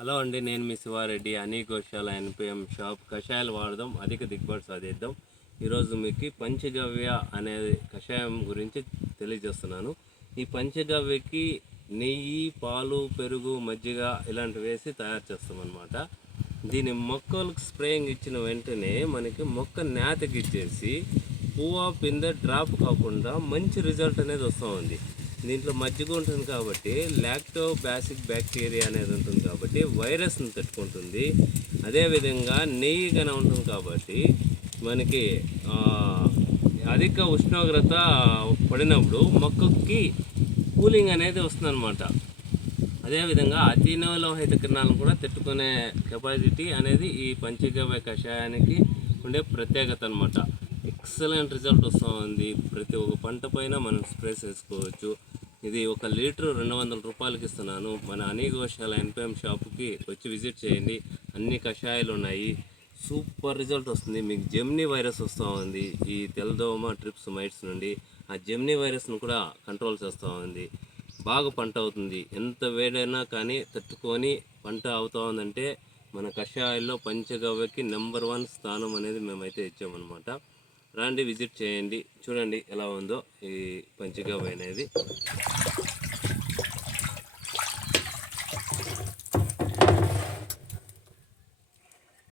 Hello అండి, నేను మీ శివారెడ్డి. అనీ గోశాల ఎన్పిఎం షాప్. కషాయాలు వాడదాం, అధిక దిగుబడి సాధిద్దాం. ఈరోజు మీకు పంచగవ్య అనే కషాయం గురించి తెలియజేస్తున్నాను. ఈ పంచగవ్యకి నెయ్యి, పాలు, పెరుగు, మజ్జిగ ఇలాంటివి వేసి తయారు చేస్తామన్నమాట. దీని మొక్కలకు స్ప్రేయింగ్ ఇచ్చిన వెంటనే మనకి మొక్క నేతకిచ్చేసి పువ్వు పిందె డ్రాప్ కాకుండా మంచి రిజల్ట్ అనేది వస్తూ ఉంది. దీంట్లో మజ్జిగ ఉంటుంది కాబట్టి లాక్టోబాసిక్ బ్యాక్టీరియా అనేది ఉంటుంది కాబట్టి వైరస్ని తట్టుకుంటుంది. అదేవిధంగా నెయ్యి కన ఉంటుంది కాబట్టి మనకి అధిక ఉష్ణోగ్రత పడినప్పుడు మొక్కకి కూలింగ్ అనేది వస్తుందన్నమాట. అదేవిధంగా అతిలోహిత కిరణాలను కూడా తట్టుకునే కెపాసిటీ అనేది ఈ పంచగవ్య కషాయానికి ఉండే ప్రత్యేకత అనమాట. ఎక్సలెంట్ రిజల్ట్ వస్తూ ఉంది. ప్రతి ఒక్క పంట పైన మనం స్ప్రే చేసుకోవచ్చు. ఇది 1 లీటరు 200 రూపాయలకి ఇస్తున్నాను. మన అనీ గోశాల ఎన్పిఎం షాపుకి వచ్చి విజిట్ చేయండి. అన్ని కషాయాలు ఉన్నాయి. సూపర్ రిజల్ట్ వస్తుంది. మీకు జెమినీ వైరస్ వస్తూ ఉంది. ఈ తెల్లదోమ ట్రిప్స్ మైట్స్ నుండి ఆ జెమినీ వైరస్ను కూడా కంట్రోల్ చేస్తూ ఉంది. బాగా పంట అవుతుంది. ఎంత వేడైనా కానీ తట్టుకొని పంట అవుతా ఉందంటే మన కషాయాల్లో పంచగవ్యకి నెంబర్ 1 స్థానం అనేది మేమైతే ఇచ్చామన్నమాట. రండి, విజిట్ చేయండి, చూడండి ఎలా ఉందో ఈ పంచగవ్య అనేది.